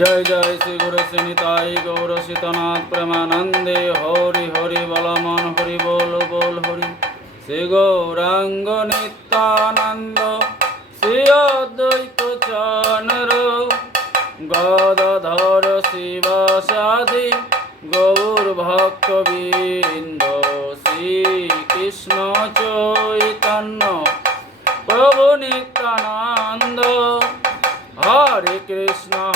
জয় জয় শ্রী গুরু শ্রীনিতাই গৌর শীতনাথ প্রেমানন্দে। হরি হরি বলমন হরি বল বল হরি। শ্রী গৌরাঙ্গ নিত্যানন্দ, শ্রী অদ্বৈত চন্দ্র। গদাধর শিবাসাদি, গৌর ভক্তবৃন্দ শ্রীকৃষ্ণ চৈতন্য, প্রভু নিত্যানন্দ। হরে কৃষ্ণ শ্রী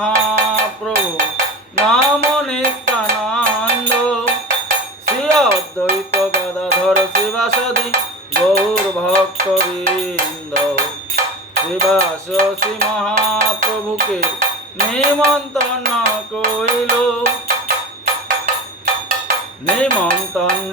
মহাপ্রভু, নাম নিত্যানন্দ। শ্রী অদ্বৈত গদাধর শিবাসদি, গৌর ভক্তবৃন্দ। শিবাস শ্রী মহাপ্রভুকে নিমন্ত্রণ কইল নিমন্ত্রণ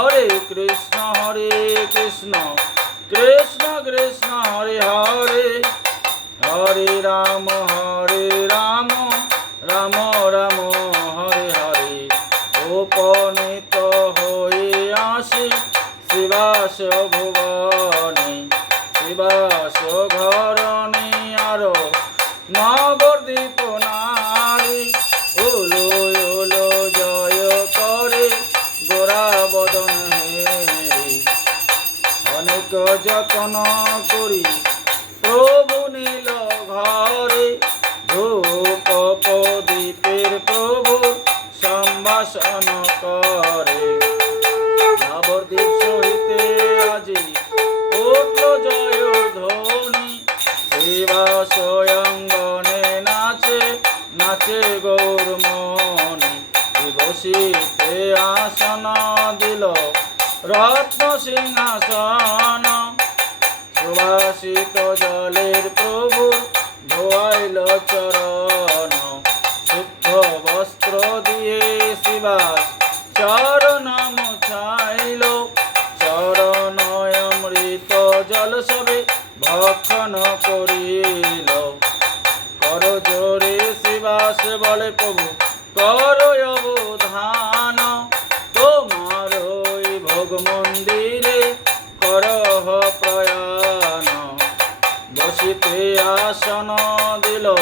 হরে কৃষ্ণ হরে কৃষ্ণ। কৃষ্ণ কৃষ্ণ, হরে হরে। হরে রাম হরে রাম। রাম রাম, হরে হরে। উপনীত হয়ে আসি শিবাস ভুবনে। শিবাস ঘরণে অনেক যত্ন করি, প্রভু নীল ঘরে ধূপ প্রদীপের প্রভু সম্ভাষণ করে। নবদ্বীপ সহিতে আজি উঠল জয় ধ্বনি শিবা স্বয়ঙ্গনে নাচে নাচে গৌর মনি। বসিতে আসন দিল রত্ন সুবাসিত জলের প্রভু, ধোয়াইল চরণ, শুদ্ধ বস্ত্র দিয়ে শিবাস, চরণ মুছাইল। চরণ অমৃত জল সবে ভক্ষণ করিল। কর জোরে শিবাস বলে প্রভু, কর বসিতে আসন দিল।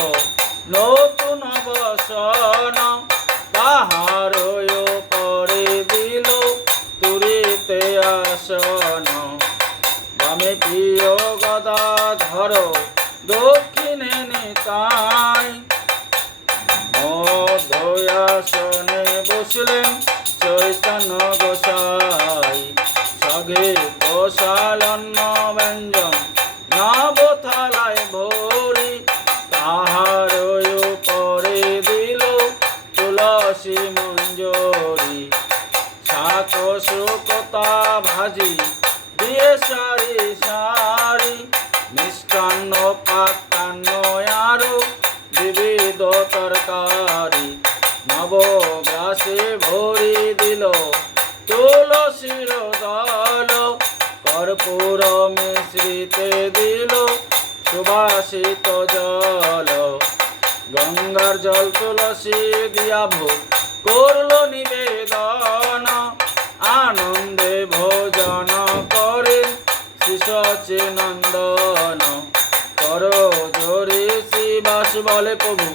নতুন বসন পাহাড় পরে দিল। তুরিতে আসন। বামে প্রিয় গদা ধর দক্ষিণে নিতাই। মধ্যয়াসনে বসলেন চৈতন্য গোসাই। সগে তরকারি। নব গ্রাসে ভরি দিল তুলসীর দল কর্পূর মিশ্রিতে দিল সুবাসিত জল। গঙ্গার জল তুলসী দিয়া ভোগ করল নিবেদন। আনন্দে ভোজন করে শিশচে নন্দন কর জোরে শিবাস বলে প্রভু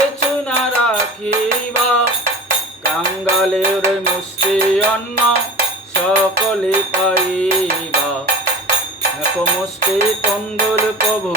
কিছু না রাখিবা। কাঙ্গালের মুষ্টি অন্ন সকলে পাইবা। এক মুষ্টি কন্দল প্রভু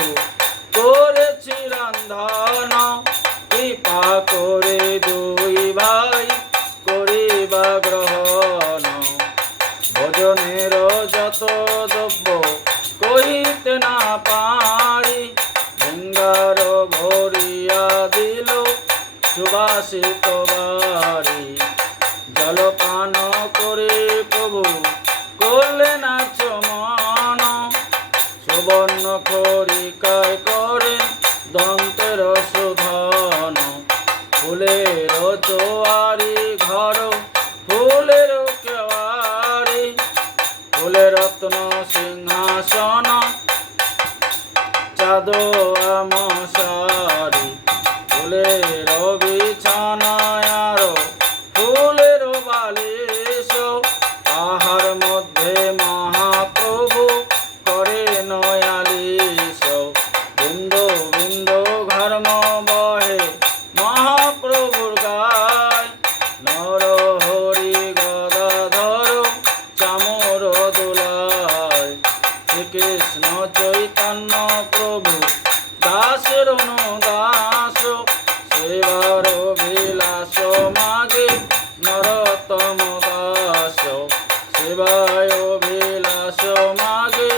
সেবায় বিলাস মাগে,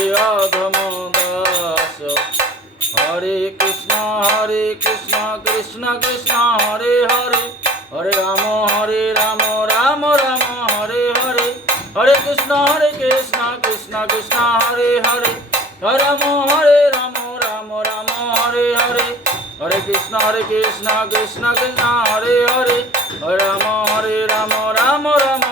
এ অধম দাস। হরে কৃষ্ণ হরে কৃষ্ণ কৃষ্ণ কৃষ্ণ, হরে হরে। হরে রাম হরে রাম রাম রাম, হরে হরে। হরে কৃষ্ণ হরে কৃষ্ণ কৃষ্ণ কৃষ্ণ, হরে হরে। হরে রাম হরে রাম রাম রাম, হরে হরে। হরে কৃষ্ণ হরে কৃষ্ণ কৃষ্ণ কৃষ্ণ, হরে হরে। হরে রাম হরে রাম রাম রাম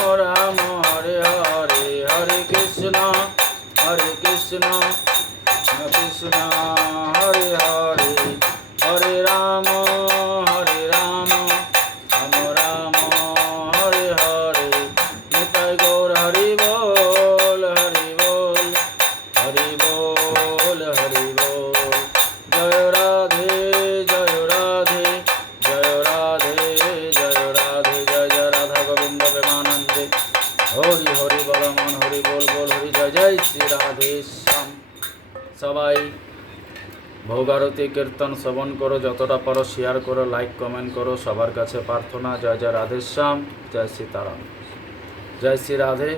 হরি বল, মন হরি বল বল হরি, জয় জয় শ্রী রাধে শ্যাম সবাই ভোগারতি কীর্তন শ্রবণ করো, যতটা পারো শেয়ার করো লাইক কমেন্ট করো, সবার কাছে প্রার্থনা। জয় জয় রাধেশ্যাম, জয় সীতারাম। জয় শ্রী রাধে।